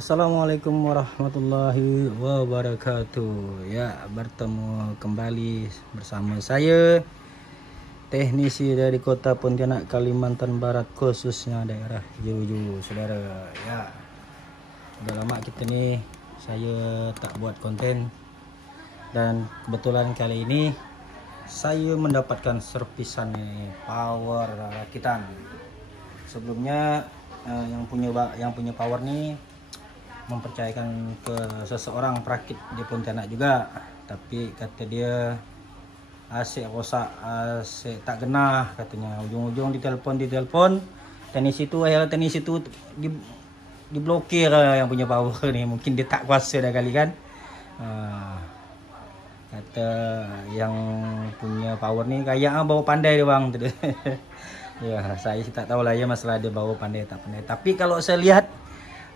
Assalamualaikum warahmatullahi wabarakatuh. Ya, bertemu kembali bersama saya, teknisi dari kota Pontianak, Kalimantan Barat, khususnya daerah Juju, saudara. Ya, udah lama kita nih saya tak buat konten, dan kebetulan kali ini saya mendapatkan servisan power rakitan. Sebelumnya yang punya power nih mempercayakan ke seseorang perakit di Pontianak juga, tapi kata dia AC rosak, AC tak genah katanya. Ujung-ujung ditelepon teknis itu diblokir yang punya power nih. Mungkin dia tak kuasa dah kali kan. Kata yang punya power nih kayak bawa pandai dia bang. Ya, saya tak tahu lah ya masalah dia bawa pandai tak pandai. Tapi kalau saya lihat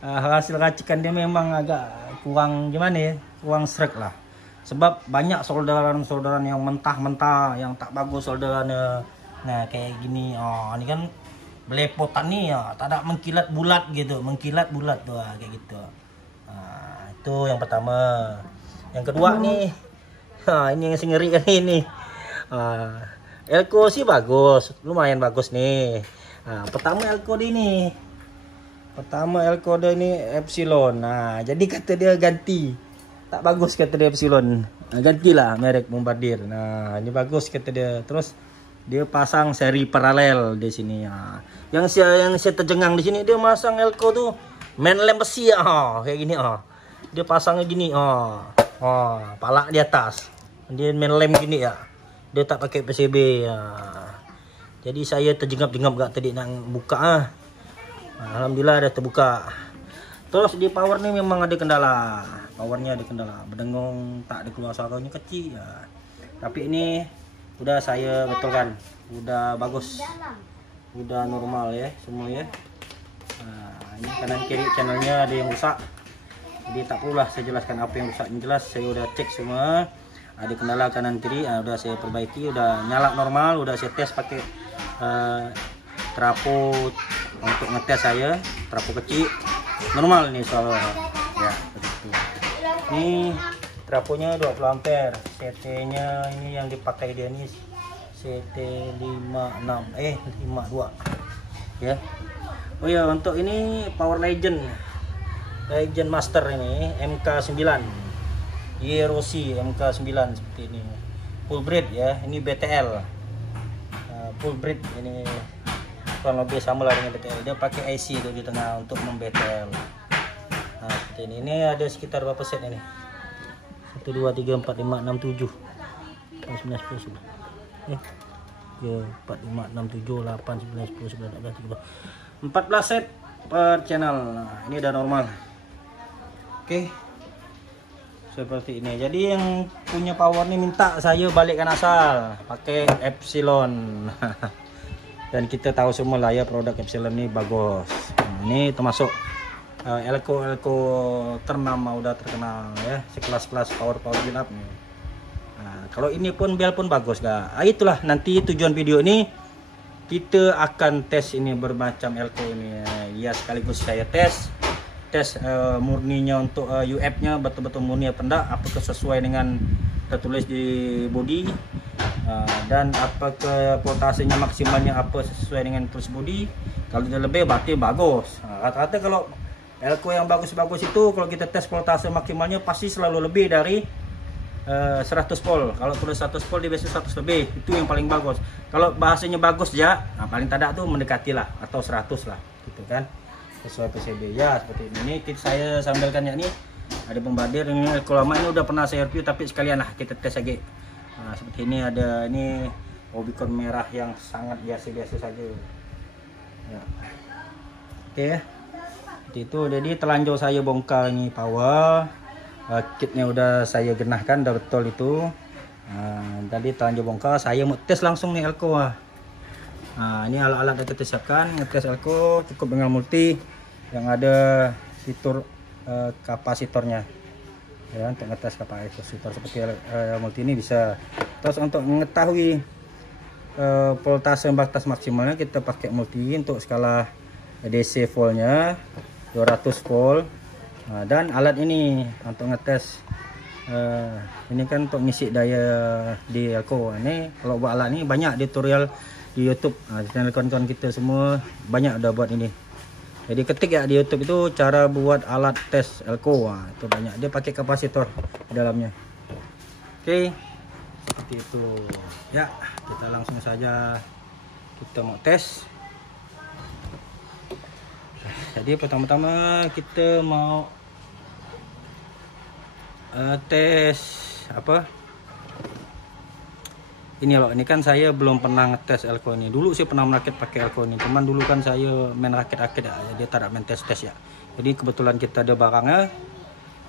hasil racikan dia memang agak kurang gimana ya, kurang srek lah. Sebab banyak solderan yang mentah-mentah, yang tak bagus solderannya. Nah kayak gini, ini kan belepotan nih ya, tak ada mengkilat bulat gitu, mengkilat bulat tuh kayak gitu. Itu yang pertama. Yang kedua nih, ini yang ngeri kan ini. Elko sih bagus, lumayan bagus nih. Pertama Elko ini. Pertama Elko ini Epsilon. Nah, jadi kata dia ganti. Tak bagus kata dia Epsilon. Gantilah merek Bombardier. Nah, ini bagus kata dia. Terus dia pasang seri paralel di sini. Yang saya terjengang di sini dia masang Elko tuh main lem besi kayak gini Dia pasangnya gini palak di atas. Dia main lem gini ya. Dia tak pakai PCB Jadi saya terjengap-jengap gak tadi nak buka Alhamdulillah ada terbuka. Terus di power nih memang ada kendala. Powernya ada kendala. Berdengung tak ada keluar suaranya kecil ya. Tapi ini udah saya betulkan. Udah bagus. Udah normal ya semua ya. Ini kanan kiri channelnya ada yang rusak. Jadi tak perlulah saya jelaskan apa yang rusak. Yang jelas saya udah cek semua. Ada kendala kanan kiri, udah saya perbaiki, udah nyala normal, udah saya tes pakai trapo untuk ngetes saya, trapo kecil normal nih soalnya ya begitu. Ini traponya 20 ampere, CT nya ini yang dipakai dia nih CT 52 ya. Oh ya, untuk ini Power Legend Master ini MK9 Yerosi MK9 seperti ini, full breed ya. Ini BTL full breed, ini kurang lebih sama lah dengan BTL. Dia pakai IC itu di tengah untuk membTL. Nah seperti ini. Ini ada sekitar berapa set ini? 1 2 3 4 5 6 7 9 10 11 4 5 6 7 8 9 10 11 12 13 14 set per channel. Nah, ini udah normal. Oke, seperti ini. Jadi yang punya power nih minta saya balikkan asal pakai Epsilon. Dan kita tahu semua lah ya produk Epsilon ini bagus. Ini termasuk Elko ternama, udah terkenal ya, sekelas-kelas power build up nih. Kalau ini pun bel pun bagus gak. Itulah nanti tujuan video ini, kita akan tes ini bermacam Elko ini ya. Sekaligus saya tes murninya untuk UF-nya betul-betul murni apa enggak, apakah sesuai dengan tertulis di body, dan apakah voltasenya maksimalnya apa sesuai dengan tulis body. Kalau dia lebih berarti bagus. Rata-rata kalau Elko yang bagus-bagus itu kalau kita tes voltase maksimalnya pasti selalu lebih dari 100 volt. Kalau tulis 100 volt dia biasa 100 lebih, itu yang paling bagus. Kalau bahasanya bagus ya, paling tidak tuh mendekati lah atau 100 lah gitu kan, sesuai PCB ya. Seperti ini saya sambilkan ya, nih ada Bombardier ini. Kalau lama ini udah pernah saya review, tapi sekalian lah kita tes aja. Seperti ini ada ini Obicon merah yang sangat biasa-biasa saja ya. Oke ya, seperti itu. Jadi telanjur saya bongkar ini power, kitnya udah saya genahkan, udah betul itu. Tadi telanjur bongkar, saya mau tes langsung nih Elko. Ini alat-alat yang kita siapkan ngetes Elko, cukup dengan multi yang ada fitur kapasitornya ya, untuk ngetes kapasitor seperti multi ini bisa. Terus untuk mengetahui voltase batas maksimalnya kita pakai multi untuk skala DC voltnya 200 volt Nah, dan alat ini untuk ngetes ini kan untuk ngisi daya di elko. Ini kalau buat alat ini banyak tutorial di YouTube. Nah, channel kawan-kawan kita semua banyak udah buat ini. Jadi ketik ya di YouTube itu cara buat alat tes elko. Nah, itu banyak. Dia pakai kapasitor di dalamnya. Oke. Seperti itu. Ya, kita langsung saja kita mau tes. Jadi pertama-tama kita mau tes apa? Ini loh, ini kan saya belum pernah ngetes elko ini. Dulu sih pernah merakit pakai elko ini. Cuman dulu kan saya main rakit-rakit ya, dia tak ada main tes-tes ya. Jadi kebetulan kita ada barangnya,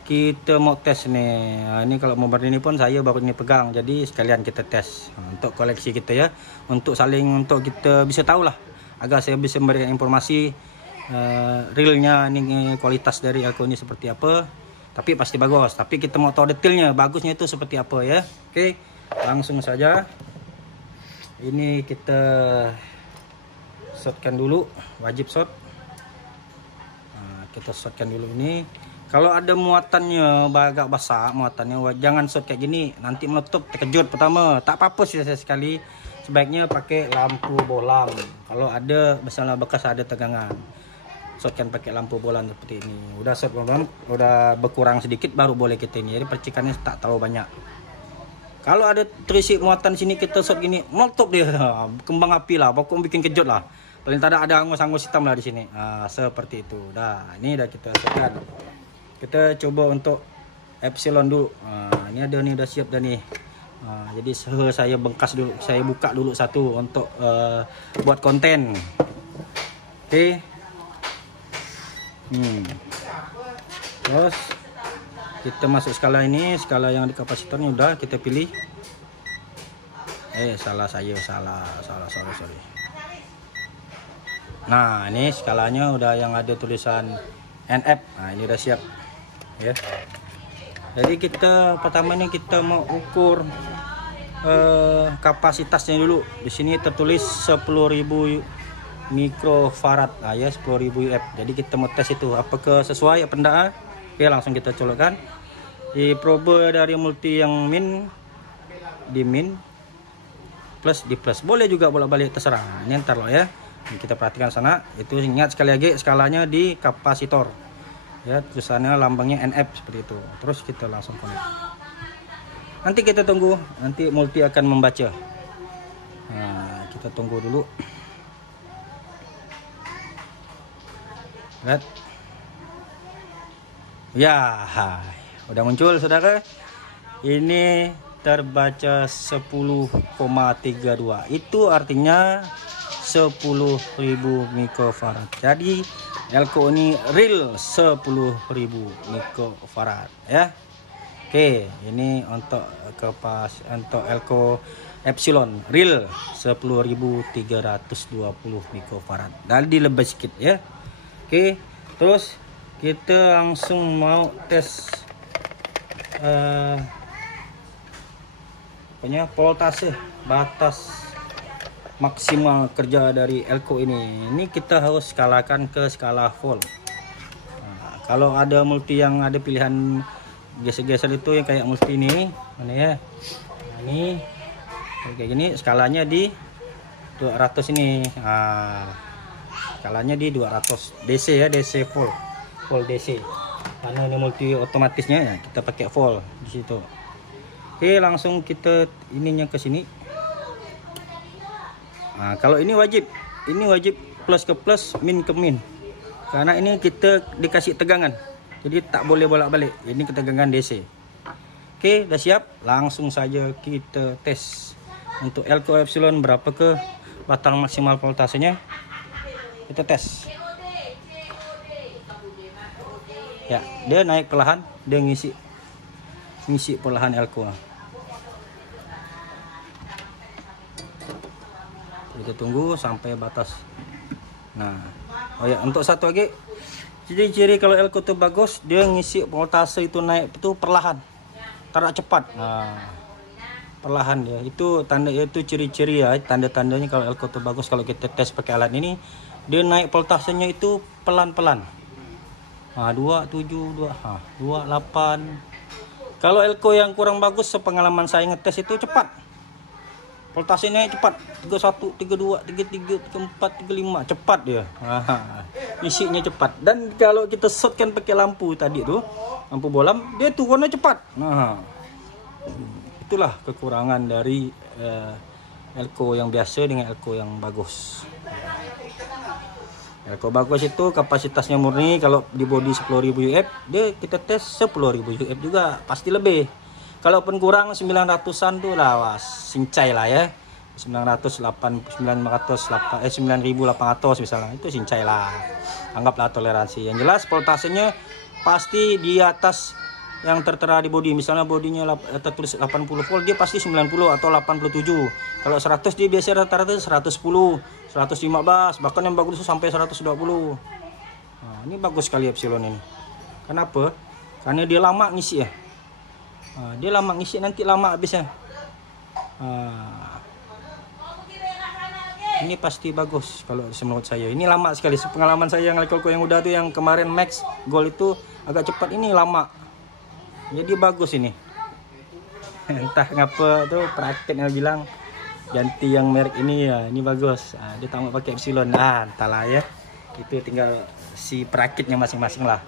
kita mau tes nih. Nah, ini kalau motor ini pun saya baru ini pegang. Jadi sekalian kita tes untuk koleksi kita ya, untuk saling untuk kita bisa tahu lah, agar saya bisa memberikan informasi realnya ini kualitas dari elko ini seperti apa. Tapi pasti bagus. Tapi kita mau tahu detailnya, bagusnya itu seperti apa ya. Oke, langsung saja. Ini kita shotkan dulu, wajib shot. Nah, kita shotkan dulu ini. Kalau ada muatannya agak basah, muatannya jangan shot kayak gini. Nanti meletup, terkejut pertama. Tak apa-apa sih sekali. Sebaiknya pakai lampu bolam. Kalau ada misalnya bekas ada tegangan, shotkan pakai lampu bolam seperti ini. Udah shot bolam, udah berkurang sedikit baru boleh kita ini. Jadi percikannya tak terlalu banyak. Kalau ada terisi muatan sini kita shot gini, meletup dia, kembang api lah, pokoknya bikin kejut lah. Paling tak ada angus-angus hitam lah di sini. Nah, seperti itu. Dah, ini udah kita shotkan. Kita coba untuk epsilon dulu. Nah, ini ada nih, udah siap dah nih. Nah, jadi saya bengkas dulu, saya buka dulu satu untuk buat konten. Oke. Terus kita masuk skala ini, skala yang di kapasitornya udah kita pilih. Sorry. Nah, ini skalanya udah yang ada tulisan NF. Nah, ini udah siap ya. Jadi kita pertama ini kita mau ukur kapasitasnya dulu. Di sini tertulis 10.000 mikrofarad. Nah, ya 10.000 UF. Jadi kita mau tes itu apakah sesuai apa enggak. Oke, langsung kita colokkan. Di probe dari multi yang di min plus di plus, boleh juga bolak-balik terserah. Ini ntar loh ya. Ini kita perhatikan sana. Itu ingat sekali lagi skalanya di kapasitor. Ya, tulisannya lambangnya NF seperti itu. Terus kita langsung connect. Nanti kita tunggu, nanti multi akan membaca. Nah, kita tunggu dulu. Lihat. Ya, udah muncul saudara. Ini terbaca 10,32. Itu artinya 10.000 mikrofarad. Jadi elko ini real 10.000 mikrofarad ya. Oke, ini untuk elko epsilon real 10.320 mikrofarad. Tadi lebih sedikit ya. Oke, terus kita langsung mau tes voltase, batas maksimal kerja dari elko ini. Ini kita harus skalakan ke skala volt. Nah, kalau ada multi yang ada pilihan geser-geser itu yang kayak multi ini, mana ya? Nah, ini kayak gini, skalanya di 200 ini. Nah, skalanya di 200 DC ya, DC volt DC. Karena ini multi otomatisnya ya, kita pakai volt di situ. Oke, langsung kita ininya ke sini. Nah, kalau ini wajib plus ke plus, min ke min. Karena ini kita dikasih tegangan. Jadi tak boleh bolak-balik. Ini ketegangan DC. Oke, udah siap. Langsung saja kita tes. Untuk elko epsilon berapa ke batang maksimal voltasenya? Kita tes. Ya, dia naik perlahan, dia ngisi perlahan elko. Kita tunggu sampai batas. Nah, oh ya, untuk satu lagi, ciri-ciri kalau elko itu bagus, dia ngisi voltase itu naik itu perlahan, tidak cepat. Nah, perlahan dia. Itu tanda, itu ciri-ciri ya, tanda-tandanya kalau elko itu bagus. Kalau kita tes pakai alat ini, dia naik voltasenya itu pelan-pelan. 27, 28. Kalau elko yang kurang bagus, sepengalaman saya ngetes itu cepat. Voltasenya cepat, 31, 32, 33, 34, 35, cepat dia. Isinya cepat. Dan kalau kita shotkan pakai lampu tadi tuh, lampu bolam, dia turunnya cepat. Nah, itulah kekurangan dari elko yang biasa dengan elko yang bagus. Elko bagus itu kapasitasnya murni, kalau di body 10.000 UF, dia kita tes 10.000 UF juga, pasti lebih. Kalaupun kurang 900-an tuh lah, wah, sincai lah ya. 908, 9.800 misalnya, itu sincai lah. Anggaplah toleransi. Yang jelas voltasenya pasti di atas yang tertera di body. Misalnya bodinya tertulis 80 volt, dia pasti 90 atau 87. Kalau 100 dia biasa rata-rata 110, 115, bahkan yang bagus itu sampai 120. Nah, ini bagus sekali epsilon ini. Kenapa? Karena dia lama ngisi ya. Dia lama ngisi, nanti lama habisnya. Ini pasti bagus kalau menurut saya. Ini lama sekali. Pengalaman saya yang elko yang udah tuh, yang kemarin Max Gold itu agak cepat, ini lama. Jadi bagus ini. Entah ngapa tuh prakteknya bilang ganti yang merek ini ya, ini bagus. Dia tak mau pakai epsilon. Entahlah ya. Itu tinggal si perakitnya masing-masing lah.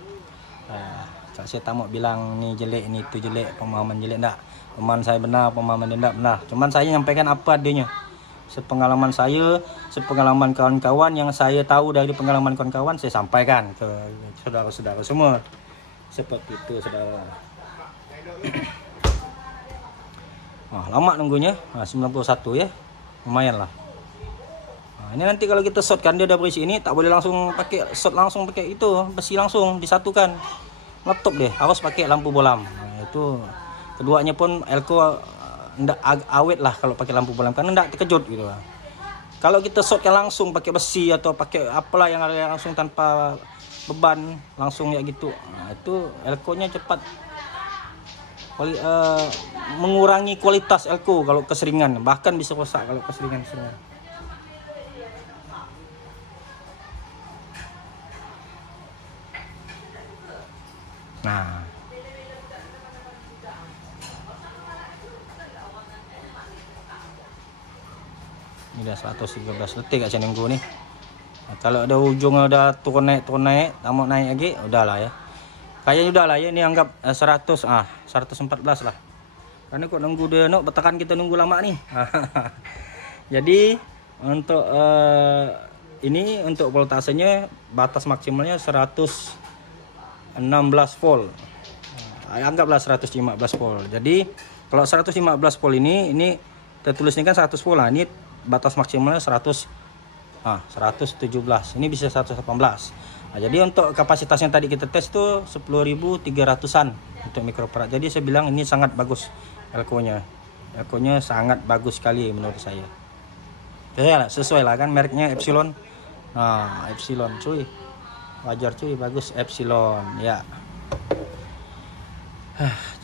Saya tak mau bilang ini jelek, ini itu jelek, pemahaman jelek, enggak. Pemahaman saya benar, pemahaman dia enggak benar. Cuman saya nyampaikan apa adanya. Sepengalaman saya, sepengalaman kawan-kawan yang saya tahu dari pengalaman kawan-kawan, saya sampaikan ke saudara-saudara semua. Seperti itu, saudara. Lama nunggunya, 91 ya. Lumayan lah. Ini nanti kalau kita shotkan, dia udah berisi ini, tak boleh langsung pakai shot, langsung pakai itu besi, langsung disatukan. Laptop deh, harus pakai lampu bolam. Itu keduanya pun elko ndak awet lah kalau pakai lampu bolam, karena ndak terkejut gitu lah. Kalau kita shotkan langsung pakai besi atau pakai apalah yang ada langsung tanpa beban, langsung ya gitu, itu elko-nya cepat. Mengurangi kualitas elko kalau keseringan, bahkan bisa rusak kalau keseringan semua. Nah, ini udah 113 detik aja nunggu nih. Kalau ada ujung udah turun naik, tak mau naik lagi, udahlah ya. Kayaknya udah lah ya, ini anggap 114 lah. Karena kok nunggu dia bertekan, kita nunggu lama nih. Jadi untuk ini untuk voltasenya batas maksimalnya 116 volt. Anggaplah 115 volt. Jadi kalau 115 volt ini tertulisnya kan 100 volt lah. Ini batas maksimalnya 117. Ini bisa 118. Jadi untuk kapasitasnya tadi kita tes itu 10.300-an untuk mikrofarad. Jadi saya bilang ini sangat bagus elko-nya. Elko-nya sangat bagus sekali menurut saya. Ya, sesuai lah kan mereknya Epsilon. Epsilon cuy. Wajar cuy, bagus epsilon ya.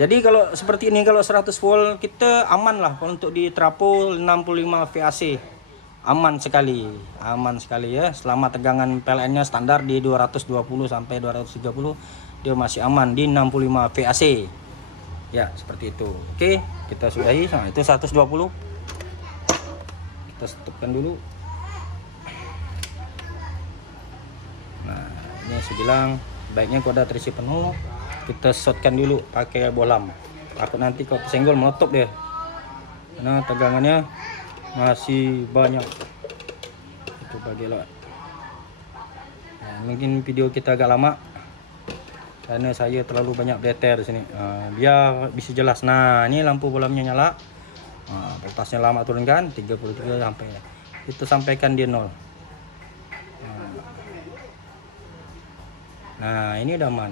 Jadi kalau seperti ini, kalau 100 volt kita aman lah untuk di trapo 65 VAC. Aman sekali ya. Selama tegangan PLN-nya standar di 220 sampai 230, dia masih aman di 65 VAC. Ya, seperti itu. Oke, kita sudahi. Itu 120. Kita stopkan dulu. Ini saya bilang baiknya kalau ada terisi penuh, kita shotkan dulu pakai bolam. Takut nanti kalau kesenggol meletup deh, karena tegangannya masih banyak. Itu bagilah. Mungkin video kita agak lama karena saya terlalu banyak bleter di sini. Biar bisa jelas. Nah, ini lampu bolamnya nyala. Voltasnya lama turunkan 33 sampai. Kita sampaikan dia 0. Nah, ini udah aman.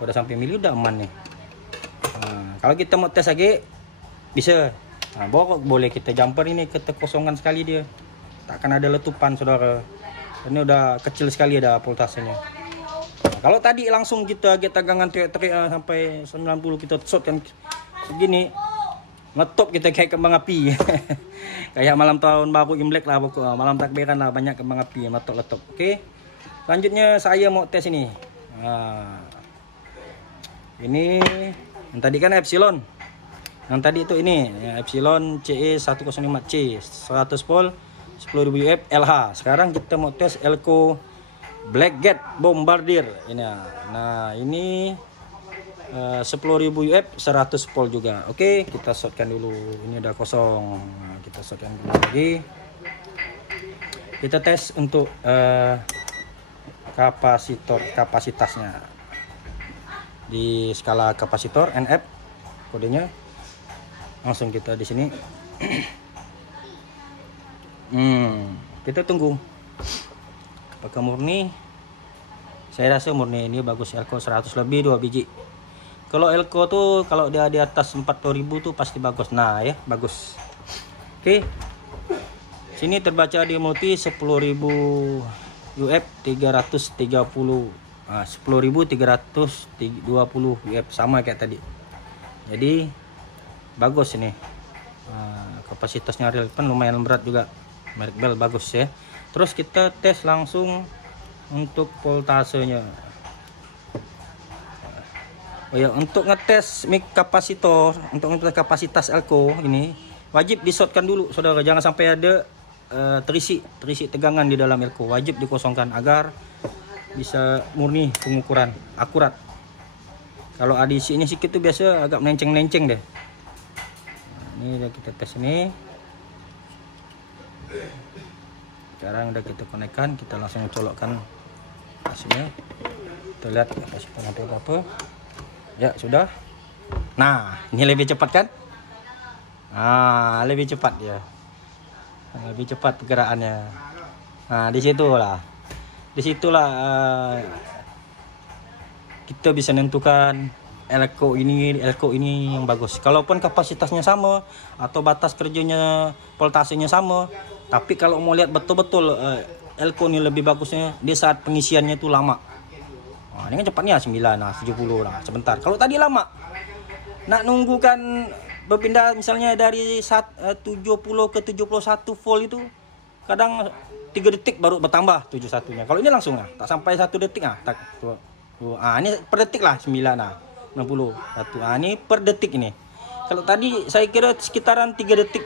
Udah sampai mili udah aman nih. Kalau kita mau tes lagi bisa. Boleh kita jumper ini, kita kosongkan sekali dia. Takkan ada letupan, saudara. Ini udah kecil sekali ada voltasenya. Kalau tadi langsung kita tegangan teriak-teriak sampai 90, kita shotkan segini, ngetop kita kayak kembang api. Kayak malam tahun baru Imlek lah, malam takbiran lah, banyak kembang api yang letup-letup. Oke. Selanjutnya saya mau tes ini. Nah, ini yang tadi kan epsilon. Yang tadi itu ini ya, epsilon CE 105C 100 volt 10.000 UF LH. Sekarang kita mau tes Elco Blackgate Bombardier ini. Nah, ini 10.000 UF 100 volt juga. Oke, kita shortkan dulu. Ini udah kosong. Nah, kita shortkan dulu lagi. Kita tes untuk kapasitasnya di skala kapasitor NF kodenya. Langsung kita di sini. Kita tunggu apakah murni. Saya rasa murni. Ini bagus, Elco 100 lebih 2 biji. Kalau Elco tuh kalau dia di atas 40.000 tuh pasti bagus. Nah ya, bagus. Oke. Sini terbaca di multi 10.000 UF 330. Nah, 10.320 UF sama kayak tadi. Jadi bagus ini. Kapasitasnya real kan lumayan berat juga. Merek Bell bagus ya. Terus kita tes langsung untuk voltasenya. Oh ya, untuk ngetes mic kapasitor, untuk ngetes kapasitas Elco ini wajib di-shortkan dulu, saudara. Jangan sampai ada terisi tegangan di dalam Elco. Wajib dikosongkan agar bisa murni pengukuran akurat. Kalau ada isinya sedikit tuh biasa agak melenceng-lenceng deh. Nah, ini udah kita tes ini. Sekarang udah kita konekkan, kita langsung colokkan hasilnya. Kita lihat kapasitor nanti apa. Ya sudah. Nah, ini lebih cepat kan? Lebih cepat ya. Lebih cepat pergerakannya. Nah, disitulah kita bisa menentukan Elco ini yang bagus. Kalaupun kapasitasnya sama atau batas kerjanya voltasenya sama, tapi kalau mau lihat betul-betul Elco ini lebih bagusnya di saat pengisiannya itu lama. Nah, ini kan cepatnya 9, 70 lah sebentar. Kalau tadi lama, nak nunggu kan berpindah misalnya dari 70 ke 71 volt itu kadang 3 detik baru bertambah 71-nya. Kalau ini langsung tak sampai 1 detik ini per detik lah 9 60 1. Ini per detik ini. Kalau tadi saya kira sekitaran 3 detik.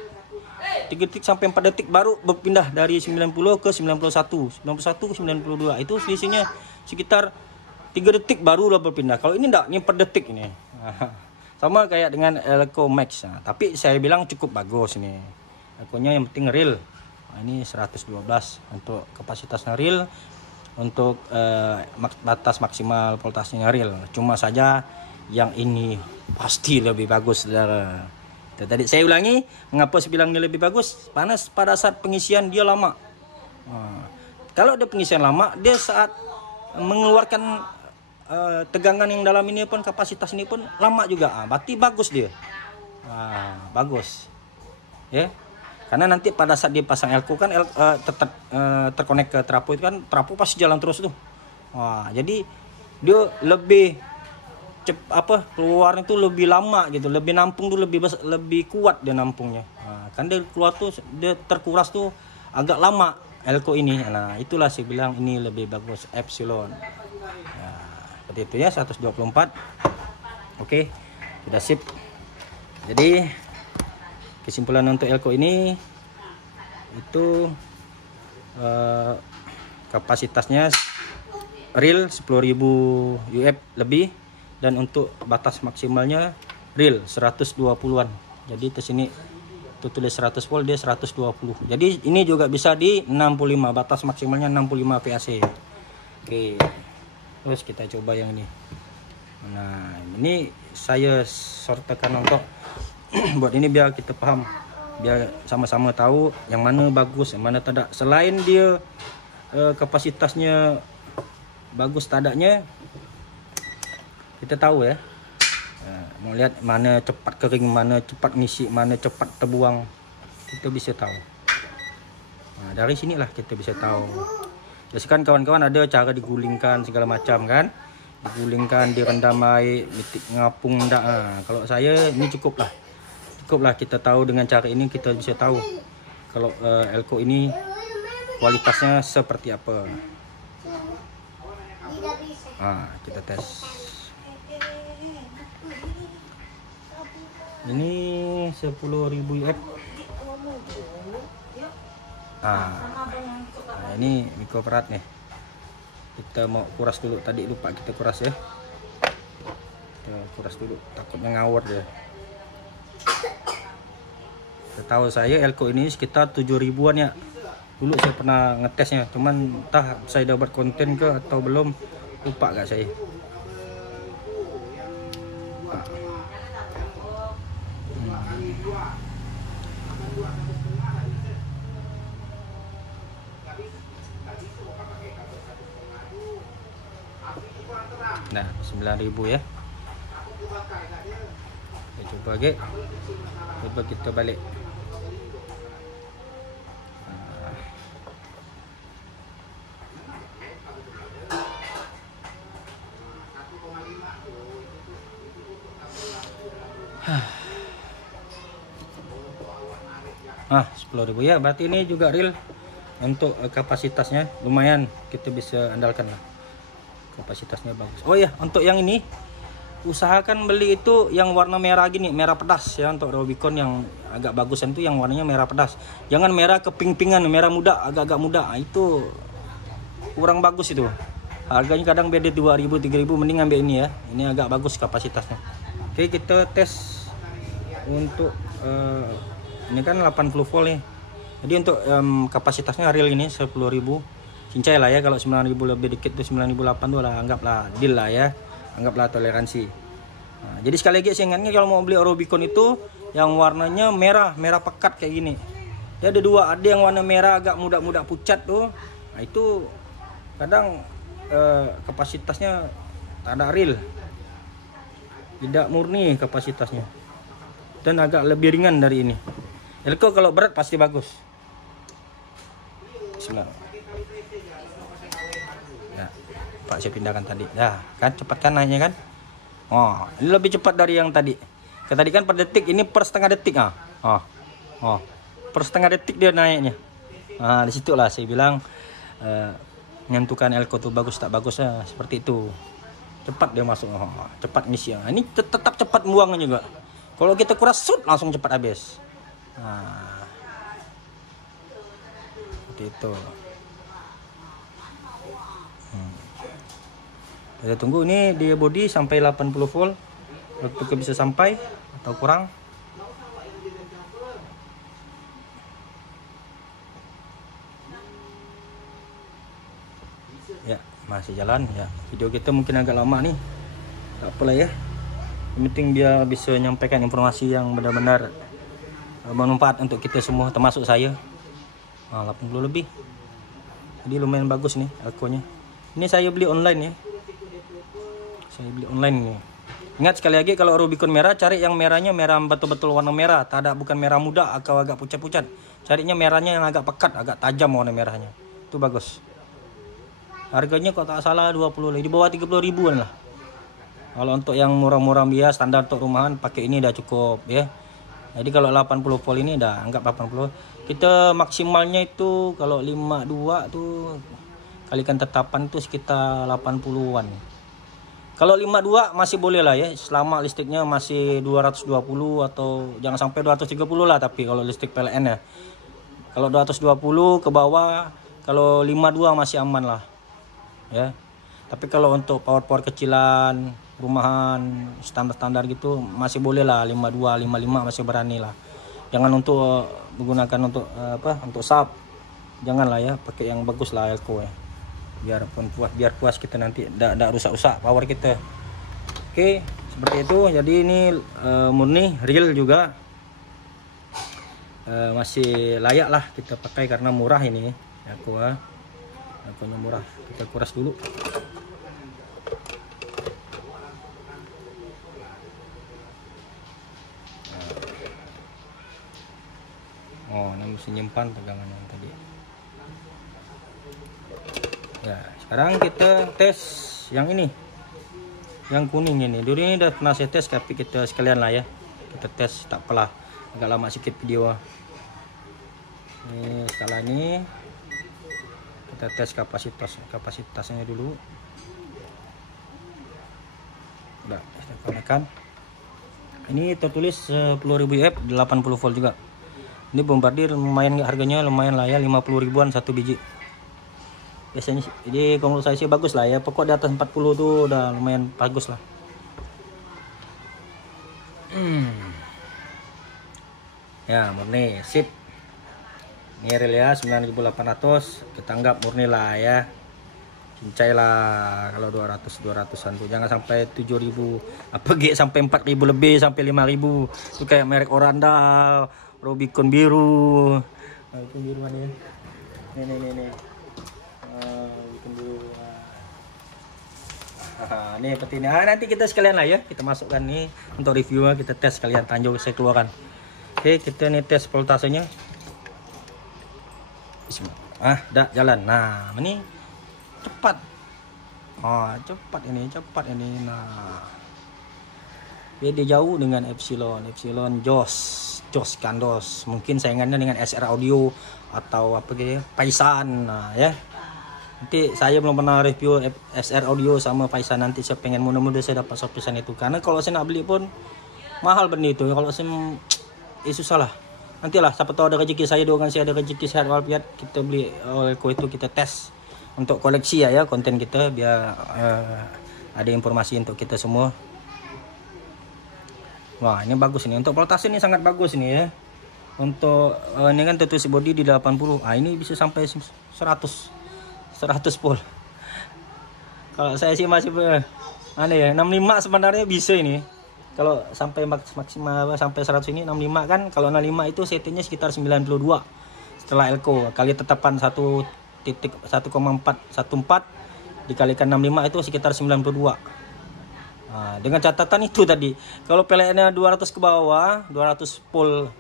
3 detik sampai 4 detik baru berpindah dari 90 ke 91 ke 92. Itu selisihnya sekitar 3 detik baru lah berpindah. Kalau ini enggak, ini per detik ini. Sama kayak dengan Elco Max. Nah, tapi saya bilang cukup bagus ini. Elco-nya yang penting real. Nah, ini 112 untuk kapasitasnya real. Untuk batas maksimal voltasenya real. Cuma saja yang ini pasti lebih bagus, saudara. Tadi saya ulangi, mengapa saya bilang ini lebih bagus? Panas pada saat pengisian dia lama. Nah, kalau ada pengisian lama, dia saat mengeluarkan tegangan yang dalam ini pun, kapasitas ini pun lama juga. Berarti bagus dia. Bagus. Ya. Karena nanti pada saat dia pasang Elco kan tetap terkonek ke trafo itu kan, trafo pasti jalan terus tuh. Jadi dia lebih keluarnya itu lebih lama gitu, lebih nampung tuh lebih kuat dia nampungnya. Kan dia keluar tuh dia terkuras tuh agak lama Elco ini. Nah, itulah saya bilang ini lebih bagus Epsilon. Seperti itu ya, 124. Oke, sudah sip. Jadi kesimpulan untuk Elco ini itu kapasitasnya real 10.000 UF lebih, dan untuk batas maksimalnya real 120-an. Jadi di sini tulis 100 volt, dia 120. Jadi ini juga bisa di 65, batas maksimalnya 65 VAC. Oke. Terus kita coba yang ini. Nah, ini saya sortekan untuk buat ini biar kita paham, biar sama-sama tahu yang mana bagus, yang mana tidak. Selain dia kapasitasnya bagus tadanya, kita tahu ya. Mau lihat mana cepat kering, mana cepat ngisi, mana cepat terbuang, kita bisa tahu. Nah, dari sinilah kita bisa tahu. Biasanya kan kawan-kawan ada cara digulingkan segala macam kan, digulingkan, direndam air, mitik ngapung enggak. Kalau saya ini cukuplah kita tahu dengan cara ini, kita bisa tahu kalau Elco ini kualitasnya seperti apa. Kita tes. Ini 10.000 UF. Ini mikrofarad nih. Kita mau kuras dulu, tadi lupa kita kuras ya. Kita kuras dulu, takutnya ngawur ya. Setahu saya elko ini sekitar 7.000-an ya. Dulu saya pernah ngetesnya, cuman entah saya dapat konten ke atau belum, lupa gak saya. Nah, 9.000 ya. Kita coba coba kita balik. Ah, 10.000 ya. Berarti ini juga real. Untuk kapasitasnya lumayan, kita bisa andalkan lah. Kapasitasnya bagus. Oh ya, untuk yang ini usahakan beli itu yang warna merah gini, merah pedas ya. Untuk Rubicon yang agak bagusan itu yang warnanya merah pedas. Jangan merah keping-pingan, merah muda, agak-agak muda. Itu kurang bagus itu. Harganya kadang beda 2.000, 3.000, mending ambil ini ya. Ini agak bagus kapasitasnya. Oke, kita tes untuk ini kan 80 volt nih. Jadi untuk kapasitasnya real ini 10.000. Cincai lah ya, kalau 9.000 lebih dikit tuh 9.800 tuh lah, anggaplah deal lah ya. Anggaplah toleransi. Nah, jadi sekali lagi saya ingatnya kalau mau beli Rubicon itu yang warnanya merah pekat kayak gini. Dia ada dua, ada yang warna merah agak muda-muda pucat tuh. Nah, itu kadang kapasitasnya tak ada real. Tidak murni kapasitasnya. Dan agak lebih ringan dari ini. Elko kalau berat pasti bagus. Bismillah. Ya, Pak saya pindahkan tadi. Ya, kan cepat kan naiknya kan? Oh, ini lebih cepat dari yang tadi. Tadi kan per detik, ini per setengah detik per setengah detik dia naiknya. Nah, disitulah saya bilang menentukan elko tuh bagus tak bagusnya seperti itu. Cepat dia masuk, cepat ngisi. Ini tetap cepat buangnya juga. Kalau kita kuras langsung cepat habis. Nah, seperti itu. Kita tunggu ini dia body sampai 80 volt. Waktu bisa sampai atau kurang. Ya, masih jalan ya. Video kita mungkin agak lama nih. Tak apalah ya. Yang penting dia bisa menyampaikan informasi yang benar-benar bermanfaat untuk kita semua, termasuk saya. 80 lebih. Jadi lumayan bagus nih elkonya. Ini saya beli online ya. Saya beli online nih. Ingat sekali lagi kalau Rubicon merah, cari yang merahnya merah betul-betul warna merah, bukan merah muda atau agak pucat-pucat. Carinya merahnya yang agak pekat, agak tajam warna merahnya. Itu bagus. Harganya kalau tak salah 20, di bawah 30.000-an lah. Kalau untuk yang murah-murah biasa standar untuk rumahan pakai ini udah cukup ya. Jadi kalau 80 volt ini udah anggap 80. Kita maksimalnya itu kalau 52 tuh kalikan tetapan itu sekitar 80-an. Kalau 52 masih boleh lah ya, selama listriknya masih 220 atau jangan sampai 230 lah, tapi kalau listrik PLN ya. Kalau 220 ke bawah, kalau 52 masih aman lah. Ya. Tapi kalau untuk power kecilan, rumahan, standar-standar gitu masih boleh lah 52, 55 masih berani lah. Jangan untuk menggunakan untuk untuk sub. Janganlah ya, pakai yang bagus lah elko ya. Biar puas kita nanti tidak rusak-rusak power kita. Oke, seperti itu. Jadi ini murni real juga. Masih layak lah kita pakai karena murah ini elkonya murah. Kita kuras dulu. Oh, ini mesti nyimpan tegangan yang tadi. Ya, sekarang kita tes yang ini. Yang kuning ini. Dulu ini udah pernah saya tes, tapi kita sekalian lah ya. Kita tes, tak apalah. Agak lama sedikit video. Ini skala ini. Kita tes kapasitasnya dulu. Udah kita konekan. Ini tertulis 10.000 UF 80 volt juga. Ini bombardir lumayan, harganya lumayan lah ya, 50 ribuan satu biji. Biasanya jadi kalau saya sih bagus lah ya, pokok di atas 40 tuh udah lumayan bagus lah. Ya murni sip. Ini rel ya 9.800, kita anggap murni lah ya. Cincai lah kalau 200-200an tuh, jangan sampai 7.000, apa sampai 4.000 lebih, sampai 5.000 itu kayak merek Oranda, Rubicon biru. Rubicon biru mana ya? Nih. Rubicon biru. Nih seperti ini. Nanti kita sekalian lah ya, kita masukkan nih untuk review, kita tes sekalian, tanjung saya keluarkan. Oke, kita nih tes voltasenya. Dah jalan. Nah, ini cepat. Cepat ini. Nah, beda jauh dengan Epsilon Jos Kandos. Mungkin saingannya dengan SR Audio atau apa gitu ya, Paisan. Nah ya, nanti saya belum pernah review SR Audio sama Paisan. Nanti saya pengen mudah-mudahan saya dapat sortisan itu, karena kalau saya nak beli pun mahal benih itu. Kalau saya susah lah. Nantilah siapa tahu ada rezeki, saya doakan saya ada rezeki sehat walafiat, kita beli Elko itu, kita tes untuk koleksi ya konten kita, biar ada informasi untuk kita semua. Wah ini bagus ini, untuk voltase ini sangat bagus ini ya. Untuk ini kan tertulis body di 80, ini bisa sampai 100 volt. Kalau saya sih masih aneh ya, 65 sebenarnya bisa ini. Kalau sampai maksimal sampai 100 ini 65 kan. Kalau 65 itu settingnya sekitar 92 setelah Elko kali tetapan 1.1414 dikalikan 65 itu sekitar 92. Dengan catatan itu tadi, kalau PLN-nya 200 ke bawah, 220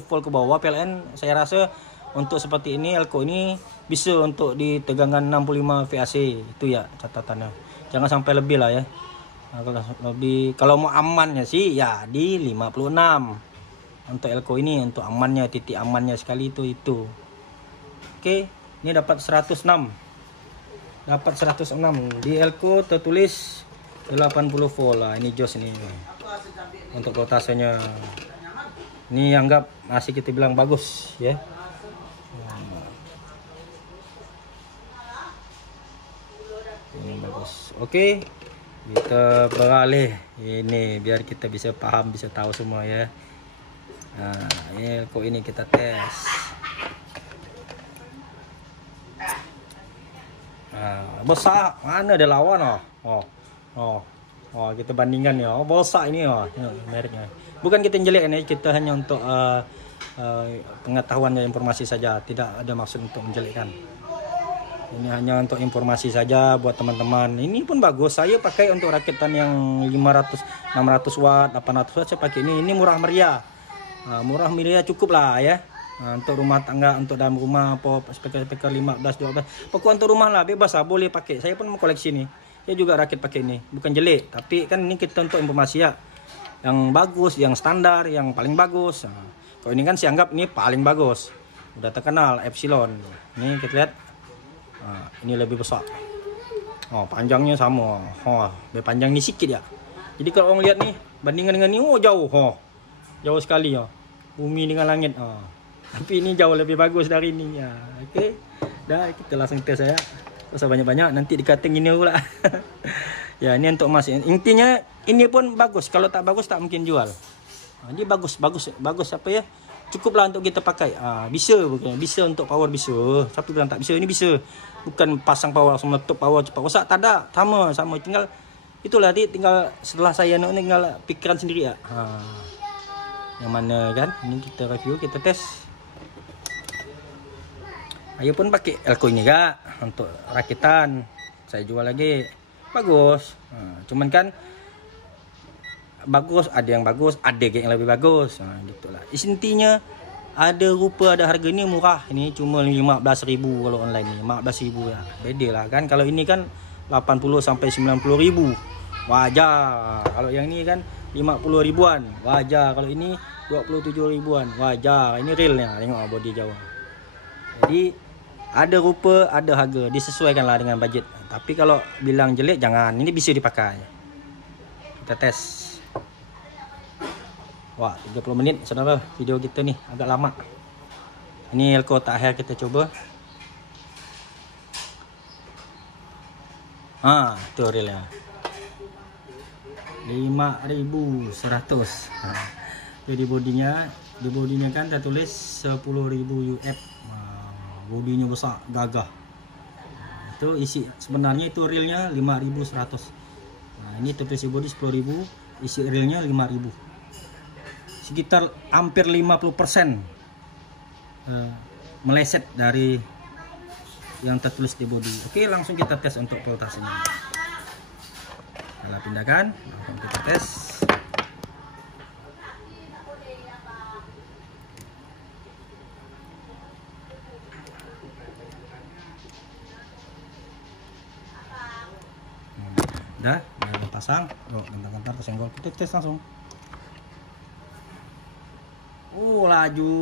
volt ke bawah PLN, saya rasa untuk seperti ini Elko ini bisa untuk di tegangan 65 VAC itu ya catatannya. Jangan sampai lebih lah ya. Kalau mau amannya sih ya di 56 untuk Elko ini, untuk amannya, titik amannya sekali itu. Oke, ini dapat 106 di Elko tertulis 80 volt lah. Ini jos ini untuk voltasenya, ini anggap masih kita bilang bagus ya. Ini bagus. Oke, kita beralih ini biar kita bisa paham, bisa tahu semua ya. Nah ini Elko ini kita tes. Besar mana ada lawan kita bandingkan ya. Bosak ini mereknya. Bukan kita jelek ini, kita hanya untuk pengetahuan dan informasi saja, tidak ada maksud untuk menjelekkan. Ini hanya untuk informasi saja buat teman-teman. Ini pun bagus. Saya pakai untuk rakitan yang 500, 600 watt, 800 watt saya pakai ini. Ini murah meriah. Murah meriah cukup lah ya. Untuk rumah tangga, untuk dalam rumah, speaker 15, 12. Pokok untuk rumah lah, bebas lah, boleh pakai. Saya pun mau koleksi ini. Saya juga rakit pakai ini. Bukan jelek, tapi kan ini kita untuk informasi ya. Yang bagus, yang standar, yang paling bagus. Kalau ini kan saya anggap ini paling bagus. Udah terkenal Epsilon. Ini kita lihat. Ini lebih besar. Panjangnya sama. Lebih panjang ini sedikit ya. Jadi kalau orang lihat nih, bandingkan dengan ini, jauh. Jauh sekali ya. Bumi dengan langit. Tapi ini jauh lebih bagus dari ini ya. Oke. Dah kita langsung tes saya. Usah banyak-banyak, nanti dikating ini pula. Ya ini untuk Mas. Intinya ini pun bagus. Kalau tak bagus tak mungkin jual. Ini bagus apa ya? Cukuplah untuk kita pakai. Bisa bukan? Bisa untuk power bisa. Tapi bilang tak bisa, ini bisa. Bukan pasang power langsung meletup power cepat rosak, tak ada. Sama tinggal itulah tinggal setelah saya tinggal pikiran sendiri ya. Yang mana kan? Ini kita review, kita tes. Ayo pun pakai Elko ini kak untuk rakitan. Saya jual lagi. Bagus. Cuman kan bagus, ada yang bagus, ada yang lebih bagus. Gitulah. Intinya ada rupa, ada harga ini murah. Ini cuma 15.000 kalau online ni. 15.000 ya. Beda lah kan. Kalau ini kan 80 sampai 90.000. Wajar. Kalau yang ini kan 50 ribuan. Wajar. Kalau ini 27 ribuan. Wajar. Ini realnya. Tengok body jauh. Jadi ada rupa, ada harga, disesuaikanlah dengan budget. Tapi kalau bilang jelek jangan, ini bisa dipakai. kita tes. Wah, 30 menit saudara video kita nih, agak lama. Ini elko terakhir kita coba. Itu realnya 5.100. Jadi bodinya kan saya tulis 10.000 UF. Bodinya besar, gagah. Itu isi sebenarnya itu realnya 5.100. Ini tertulis bodi 10.000, isi realnya 5.000. Sekitar hampir 50% meleset dari yang tertulis di bodi. Oke, langsung kita tes untuk voltasenya. Kita pindahkan, langsung kita tes. Udah pasang. Bentar-bentar kesenggol. Kita tes langsung. Laju.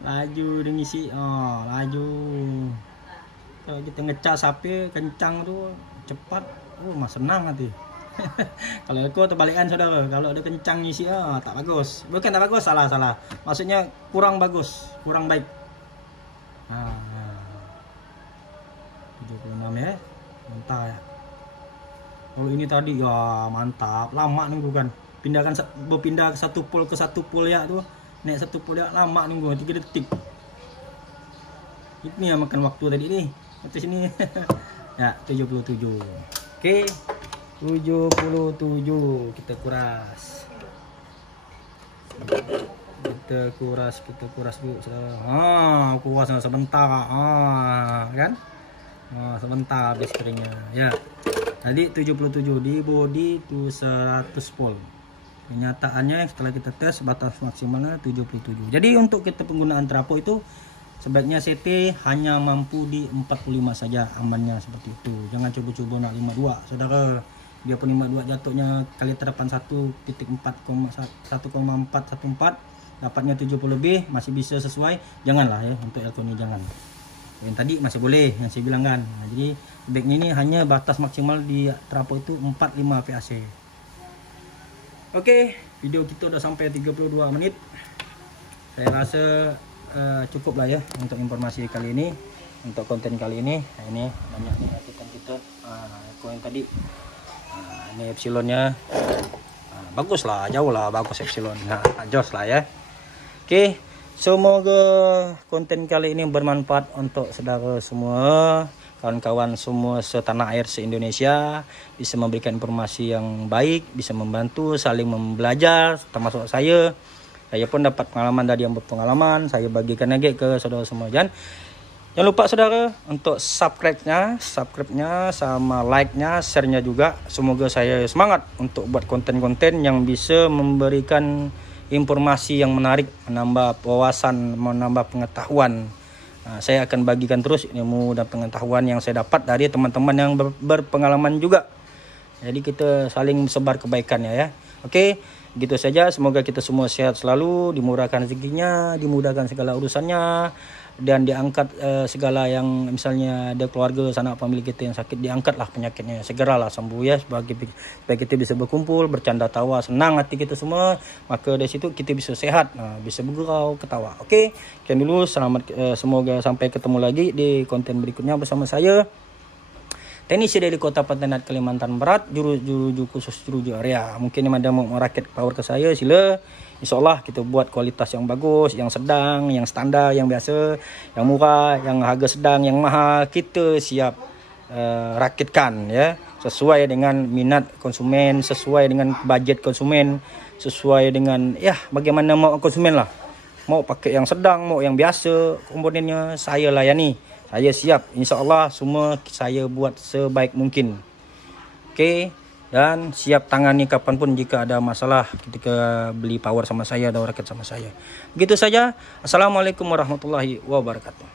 Laju dia ngisi. Laju. Kalau kita ngecas HP kencang tuh cepat, mah senang hati. Kalau aku terbalikan saudara, kalau ada kencang ngisi tak bagus. Bukan tak bagus, salah. Maksudnya kurang bagus, kurang baik. 76 ya. Mantap ya. Kalau ini tadi ya mantap, lama nunggu kan. Berpindah satu pol ke satu pol ya tuh. Naik satu pol ya lama nunggu 3 detik. Ini yang makan waktu tadi nih. Atas sini. Ya, 77. Oke. 77 kita kuras. Kita kuras dulu. Kuras sebentar. Kan? Sebentar habis keringnya. Ya. Tadi 77 di body itu 100 volt. Kenyataannya setelah kita tes batas maksimalnya 77. Jadi untuk kita penggunaan trafo itu sebaiknya CT hanya mampu di 45 saja, amannya seperti itu. Jangan coba-coba nak 52, saudara. Biarpun 52 jatuhnya kali terapan 1.414 dapatnya 70 lebih, masih bisa sesuai. Janganlah ya untuk elko ini, jangan. Yang tadi masih boleh, yang saya bilang kan. Jadi backnya ini hanya batas maksimal di trafo itu 45 PAC. Oke, video kita udah sampai 32 menit. Saya rasa cukup lah ya untuk informasi kali ini, untuk konten kali ini. Ini banyak nih artikan kita. Yang tadi ini epsilonnya bagus lah, jauh lah bagus epsilon. Jos lah ya. Oke. Semoga konten kali ini bermanfaat untuk saudara semua, kawan-kawan semua setanah air se-Indonesia, bisa memberikan informasi yang baik, bisa membantu saling belajar, termasuk saya. Saya pun dapat pengalaman dari yang berpengalaman, saya bagikan lagi ke saudara semua. Jangan lupa saudara untuk subscribe-nya sama like-nya, share-nya juga. Semoga saya semangat untuk buat konten-konten yang bisa memberikan informasi yang menarik, menambah wawasan, menambah pengetahuan. Saya akan bagikan terus ilmu dan pengetahuan yang saya dapat dari teman-teman yang berpengalaman juga. Jadi kita saling sebar kebaikannya ya. Oke, gitu saja. Semoga kita semua sehat selalu, dimurahkan rezekinya, dimudahkan segala urusannya, dan diangkat segala yang misalnya ada keluarga sanak famili kita yang sakit, diangkatlah penyakitnya, segeralah sembuh ya, supaya kita bisa berkumpul, bercanda tawa, senang hati kita semua, maka dari situ kita bisa sehat, bisa bergurau, ketawa. Oke, sekian dulu, selamat, semoga sampai ketemu lagi di konten berikutnya bersama saya, teknisi dari Kota Pontianak, Kalimantan Barat, juru khusus juru area. Mungkin yang ada mau merakit power ke saya, sila. Insyaallah kita buat kualitas yang bagus, yang sedang, yang standar, yang biasa, yang murah, yang harga sedang, yang mahal, kita siap rakitkan ya, sesuai dengan minat konsumen, sesuai dengan budget konsumen, sesuai dengan ya bagaimana mau konsumen lah. Mau pakai yang sedang, mau yang biasa, komponennya saya layani. Saya siap, insyaallah semua saya buat sebaik mungkin. Oke. Dan siap tangani kapanpun jika ada masalah ketika beli power sama saya atau rakit sama saya. Begitu saja. Assalamualaikum warahmatullahi wabarakatuh.